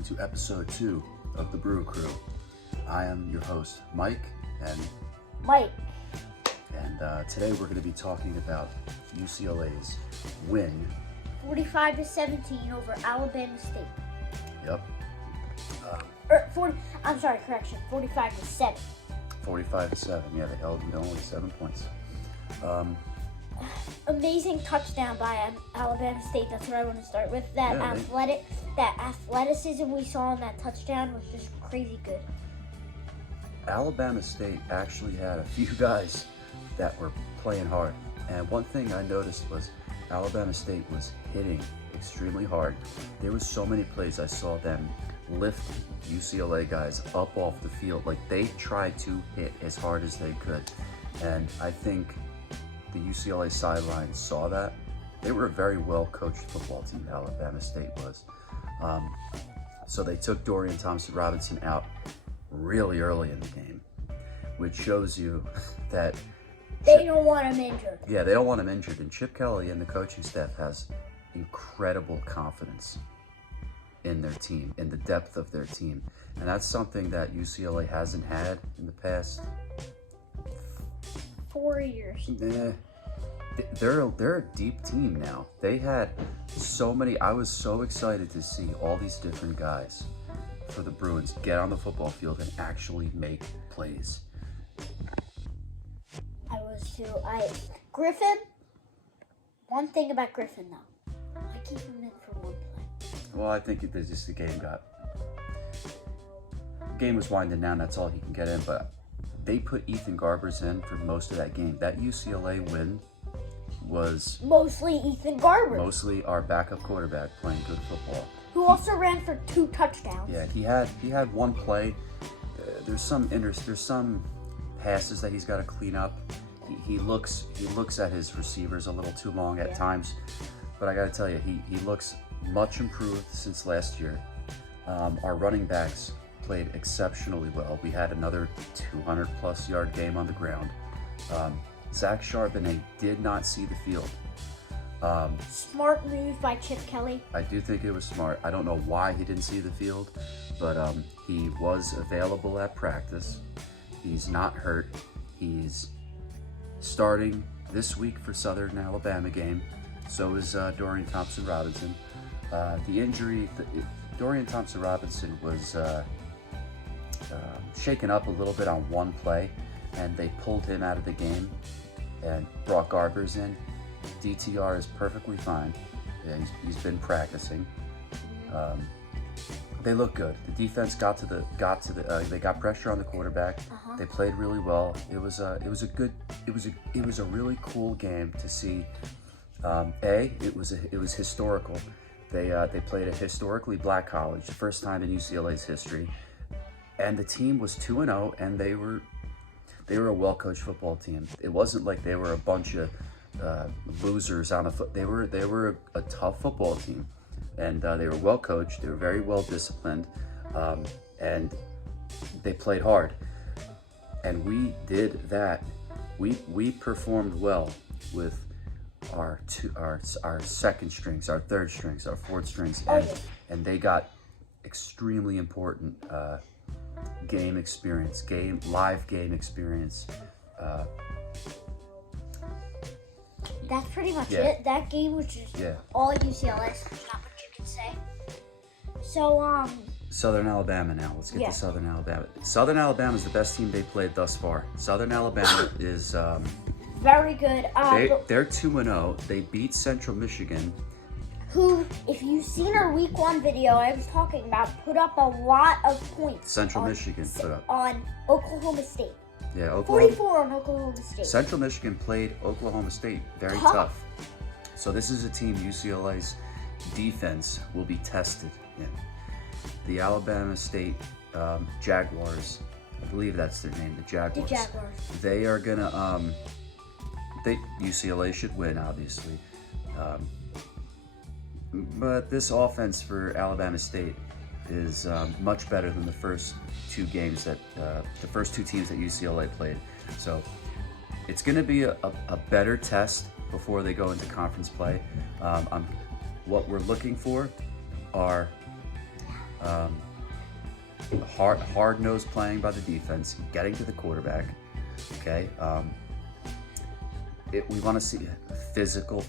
welcome to episode 2 of the Brew Crew. I am your host, Mike, and today we're going to be talking about UCLA's win. 45-17 over Alabama State. Yep. 45-7. 45-7. Yeah, they held only 7 points. Amazing touchdown by Alabama State. That's what I want to start with. That athleticism we saw in that touchdown was just crazy good. Alabama State actually had a few guys that were playing hard. And one thing I noticed was Alabama State was hitting extremely hard. There was so many plays I saw them lift UCLA guys up off the field. Like, they tried to hit as hard as they could. And I think the UCLA sidelines saw that. They were a very well-coached football team, Alabama State was. So they took Dorian Thompson-Robinson out really early in the game, which shows you that they don't want him injured. Yeah, they don't want him injured. And Chip Kelly and the coaching staff has incredible confidence in their team, in the depth of their team. And that's something that UCLA hasn't had in the past 4 years. They're a deep team now. They had so many. I was so excited to see all these different guys for the Bruins get on the football field and actually make plays. I was too. Griffin. One thing about Griffin though, I keep him in for one play. Well, I think the game was winding down. That's all he can get in. But they put Ethan Garbers in for most of that game. That UCLA win was mostly Ethan Garber. Mostly our backup quarterback playing good football. Who also ran for 2 touchdowns. Yeah, he had one play. There's some passes that he's got to clean up. He looks at his receivers a little too long at times. But I got to tell you, he looks much improved since last year. Our running backs played exceptionally well. We had another 200-plus yard game on the ground. Zach Charbonnet did not see the field. Smart move by Chip Kelly. I do think it was smart. I don't know why he didn't see the field, but he was available at practice. He's not hurt. He's starting this week for Southern Alabama game. So is Dorian Thompson-Robinson. The injury, Dorian Thompson-Robinson was shaken up a little bit on one play, and they pulled him out of the game and brought Garbers in. DTR is perfectly fine. Yeah, he's been practicing. They look good. The defense they got pressure on the quarterback. They played really well. It was a really cool game to see. It was historical. They played a historically black college, the first time in UCLA's history, and the team was 2-0, and they were a well-coached football team. It wasn't like they were a bunch of losers on a foot. They were a tough football team, and they were well coached. They were very well disciplined, and they played hard. And we did that. We performed well with our second strings, our third strings, our fourth strings, and they got extremely important live game experience. That's pretty much it. That game was just all UCLA, so there's not much you can say. So, Southern Alabama now. Let's get to Southern Alabama. Southern Alabama is the best team they played thus far. Southern Alabama is very good. They're 2-0. They beat Central Michigan, who, if you've seen our week 1 video I was talking about, put up a lot of points. Central Michigan put up on Oklahoma State. Yeah, 44 on Oklahoma State. Central Michigan played Oklahoma State very tough. So this is a team UCLA's defense will be tested in. The Alabama State Jaguars, I believe that's their name, the Jaguars. The Jaguars. They are gonna UCLA should win, obviously. But this offense for Alabama State is much better than the first 2 games the first 2 teams that UCLA played. So it's going to be a better test before they go into conference play. What we're looking for are hard-nosed playing by the defense, getting to the quarterback. Okay, we want to see physical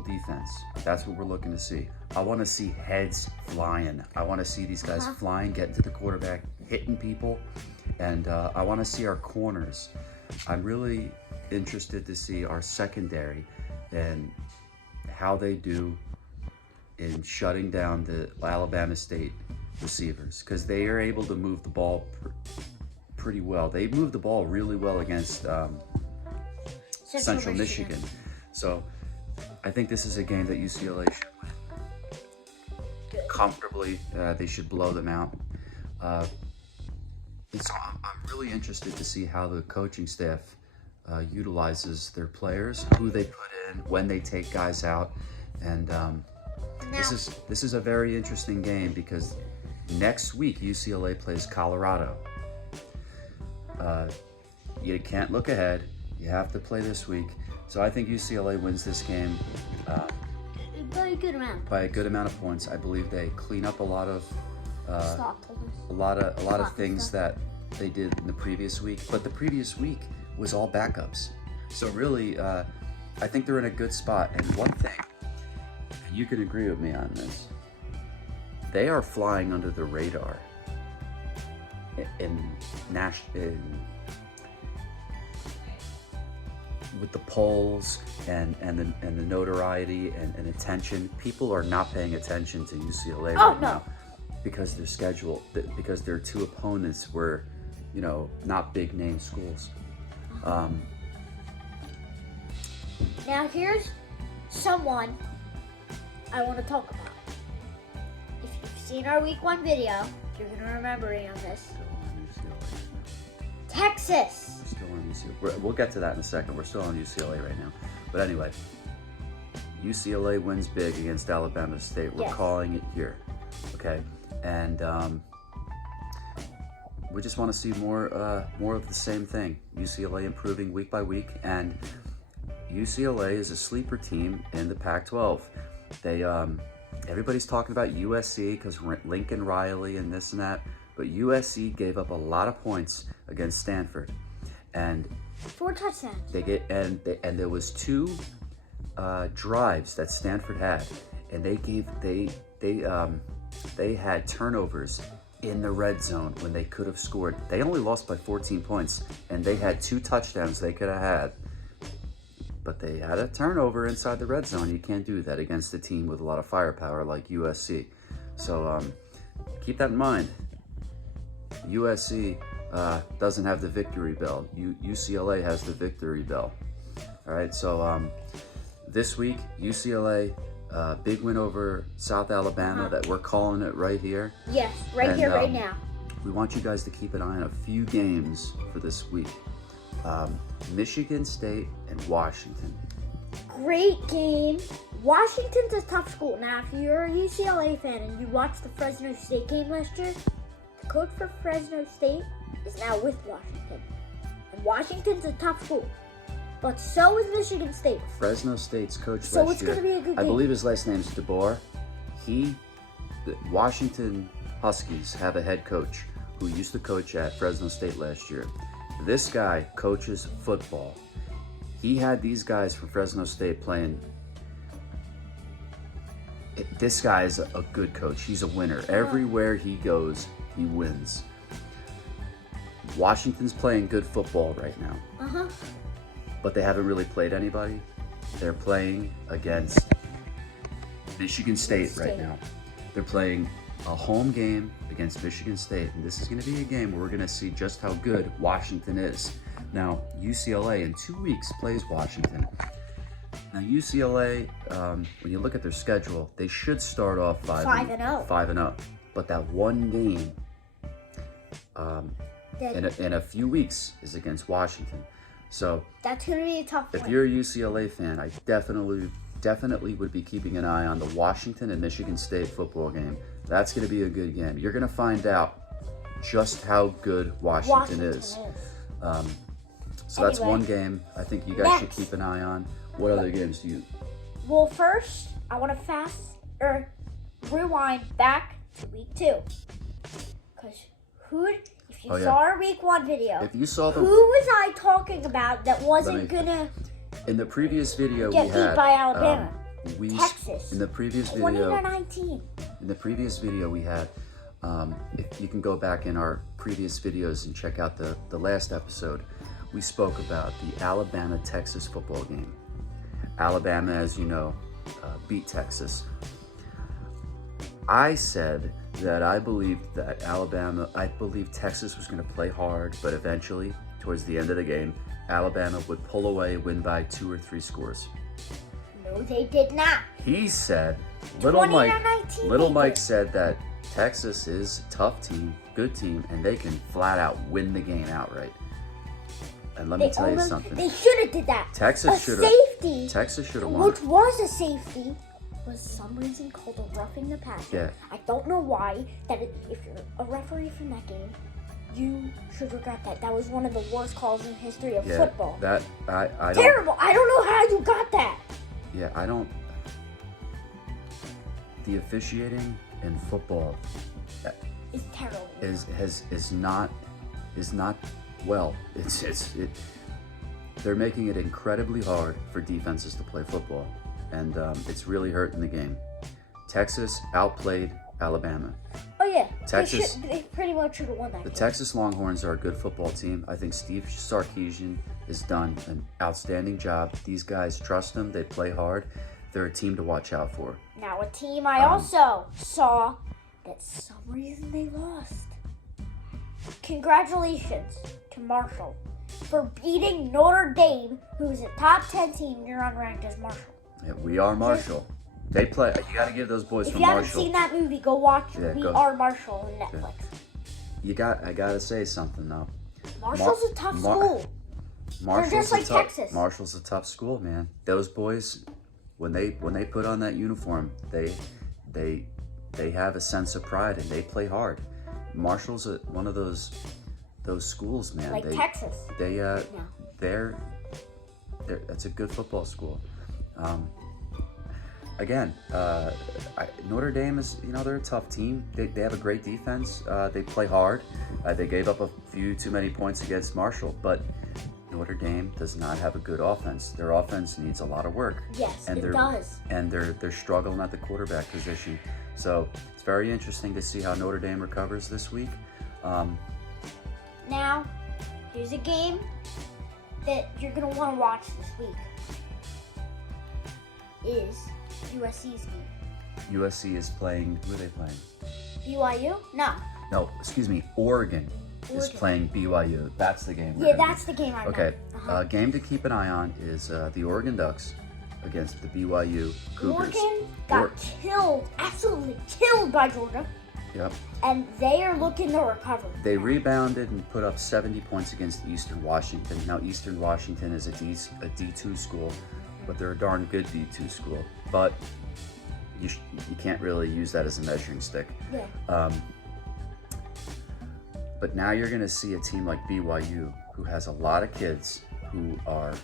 defense. That's what we're looking to see. I want to see heads flying. I want to see these guys flying, getting to the quarterback, hitting people, and I want to see our corners. I'm really interested to see our secondary and how they do in shutting down the Alabama State receivers, because they are able to move the ball pretty well. They moved the ball really well against Central Michigan. So I think this is a game that UCLA should win comfortably. They should blow them out. So I'm really interested to see how the coaching staff utilizes their players, who they put in, when they take guys out, and this is a very interesting game because next week UCLA plays Colorado. You can't look ahead. You have to play this week. So I think UCLA wins this game by a good amount. By a good amount of points. I believe they clean up a lot of things that they did in the previous week. But the previous week was all backups. So really, I think they're in a good spot. And one thing, you can agree with me on this, they are flying under the radar with the polls and the notoriety and attention. People are not paying attention to UCLA now because their schedule, because their two opponents were, not big name schools. Now here's someone I want to talk about. If you've seen our week 1 video, you're gonna remember me on this. Texas. We're still on UCLA. We'll get to that in a second. We're still on UCLA right now. But anyway, UCLA wins big against Alabama State. We're calling it here, okay? And we just want to see more of the same thing. UCLA improving week by week, and UCLA is a sleeper team in the Pac-12. They everybody's talking about USC because Lincoln Riley and this and that, but USC gave up a lot of points against Stanford, and 4 touchdowns. And there was 2 drives that Stanford had, and they had turnovers in the red zone when they could have scored. They only lost by 14 points, and they had 2 touchdowns they could have had. But they had a turnover inside the red zone. You can't do that against a team with a lot of firepower like USC. So keep that in mind. USC doesn't have the victory bell. UCLA has the victory bell. All right, so this week, UCLA, big win over South Alabama that we're calling it right here. Yes, right here, right now. We want you guys to keep an eye on a few games for this week. Michigan State and Washington. Great game. Washington's a tough school. Now, if you're a UCLA fan and you watched the Fresno State game last year, the coach for Fresno State is now with Washington. And Washington's a tough school. But so is Michigan State. Fresno State's coach last year. So it's going to be a good game. I believe his last name's DeBoer. The Washington Huskies have a head coach who used to coach at Fresno State last year. This guy coaches football. He had these guys from Fresno State playing. This guy is a good coach. He's a winner. Everywhere he goes, he wins. Washington's playing good football right now. But they haven't really played anybody. They're playing against Michigan State right now. They're playing a home game against Michigan State, and this is going to be a game where we're going to see just how good Washington is. Now, UCLA in 2 weeks plays Washington. Now, UCLA, when you look at their schedule, they should start off 5-0. But that one game in a few weeks is against Washington. So that's going to be a tough one. If you're a UCLA fan, I definitely would be keeping an eye on the Washington and Michigan State football game. That's going to be a good game. You're going to find out just how good Washington is. So that's one game I think you guys should keep an eye on. What other games do you? Well, first, I want to rewind back to week 2. Because if you Oh, yeah. saw our week 1 video, If you saw who was I talking about that wasn't gonna in the previous video get we beat had by Alabama? Texas. In the previous 20-19. In the previous video we had, if you can go back in our previous videos and check out the last episode, we spoke about the Alabama-Texas football game. Alabama, as you know, beat Texas. I said that I believed Texas was going to play hard, but eventually, towards the end of the game, Alabama would pull away, win by 2 or 3 scores. No, they did not. He said, Little Mike did. said that Texas is a tough team, good team, and they can flat out win the game outright. And let me tell you something. They should have did that. Texas should have. Safety. Texas should have won. Which was a safety. Was some reason called a roughing the passer. Yeah. I don't know why. If you're a referee from that game, you should regret that. That was one of the worst calls in the history of football. I don't. Terrible. I don't know how you got that. Yeah, I don't. The officiating in football It's terrible. is not well. They're making it incredibly hard for defenses to play football, and it's really hurting the game. Texas outplayed Alabama. Oh yeah, Texas. They pretty much should have won that The game. Texas Longhorns are a good football team. I think Steve Sarkisian has done an outstanding job. These guys trust them. They play hard. They're a team to watch out for. Now, a team I also saw that some reason they lost. Congratulations to Marshall for beating Notre Dame, who's a top 10 team. You're unranked as Marshall. Yeah, we are Marshall. They play. You got to give those boys If from you haven't Marshall. seen that movie, go watch Yeah, We go. Are Marshall on Netflix. I gotta say something though. Marshall's a tough school. Marshall's just like a tough, Texas. Marshall's a tough school, man. Those boys, when they put on that uniform, they have a sense of pride and they play hard. Marshall's one of those schools, man. Like Texas. They're that's a good football school. Again, Notre Dame is, they're a tough team. They have a great defense. They play hard. They gave up a few too many points against Marshall, but Notre Dame does not have a good offense. Their offense needs a lot of work. Yes, and it does. And they're struggling at the quarterback position. So it's very interesting to see how Notre Dame recovers this week. Now, here's a game that you're going to want to watch this week. Is USC's game. USC is playing, who are they playing? BYU? No, excuse me, Oregon is playing BYU. That's the game. Yeah, that's the game I meant. Okay, game to keep an eye on is the Oregon Ducks against the BYU Cougars. Oregon got killed, absolutely killed by Georgia. Yep. And they are looking to recover. They rebounded and put up 70 points against Eastern Washington. Now, Eastern Washington is a D2 school, but they're a darn good D2 school. But you can't really use that as a measuring stick. Yeah. But now you're going to see a team like BYU, who has a lot of kids who are...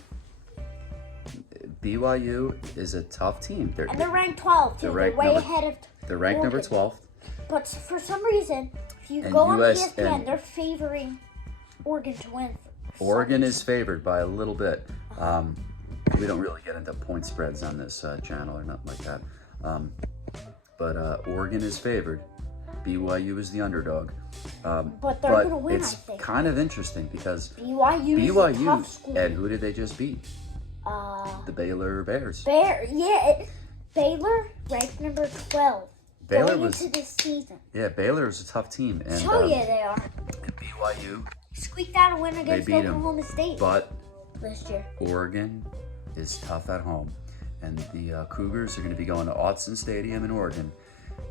BYU is a tough team. And they're ranked 12, too. They're way ahead of They're ranked Oregon. number 12. But for some reason, if you And go on US ESPN, they're favoring Oregon to win. Oregon is favored by a little bit. We don't really get into point spreads on this channel or nothing like that. But Oregon is favored. BYU is the underdog. But they're going to win, it's I think. kind of interesting because BYU is a tough school. And who did they just beat? The Baylor Bears. Baylor ranked number 12. Baylor going was into this season. Yeah, Baylor is a tough team. And, Yeah, they are. And BYU Squeaked out a win against beat 'em. Oklahoma State But last year. Oregon is tough at home. And the Cougars are going to be going to Autzen Stadium in Oregon.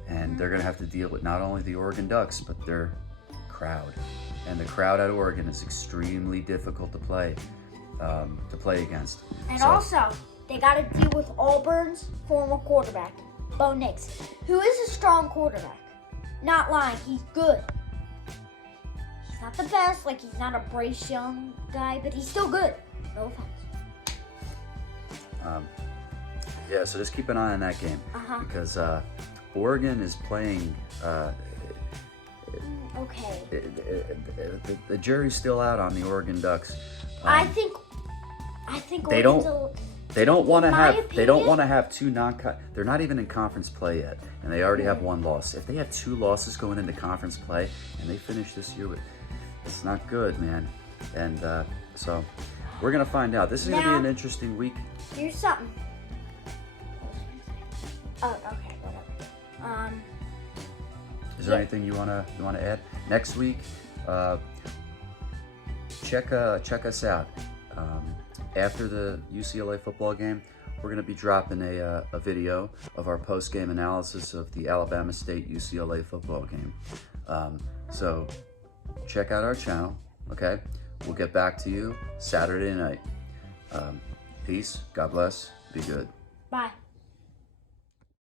And they're going to have to deal with not only the Oregon Ducks, but their crowd. And the crowd at Oregon is extremely difficult to play against. And also, they got to deal with Auburn's former quarterback, Bo Nix, who is a strong quarterback. Not lying, he's good. He's not the best, like he's not a Bryce Young guy, but he's still good. No offense. Yeah, so just keep an eye on that game because Oregon is playing. Okay. The jury's still out on the Oregon Ducks. I think They Oregon's don't. They don't want to my have. They don't opinion- want to have two They're not even in conference play yet, and they already have one loss. If they have two losses going into conference play, and they finish this year with, it's not good, man. And so, we're gonna find out. This is gonna be Now- an interesting week. Here's something. Oh, okay, whatever. Is there anything you wanna add? Next week, check us out. After the UCLA football game, we're gonna be dropping a video of our post-game analysis of the Alabama State UCLA football game. So check out our channel. Okay, we'll get back to you Saturday night. Peace. God bless. Be good. Bye.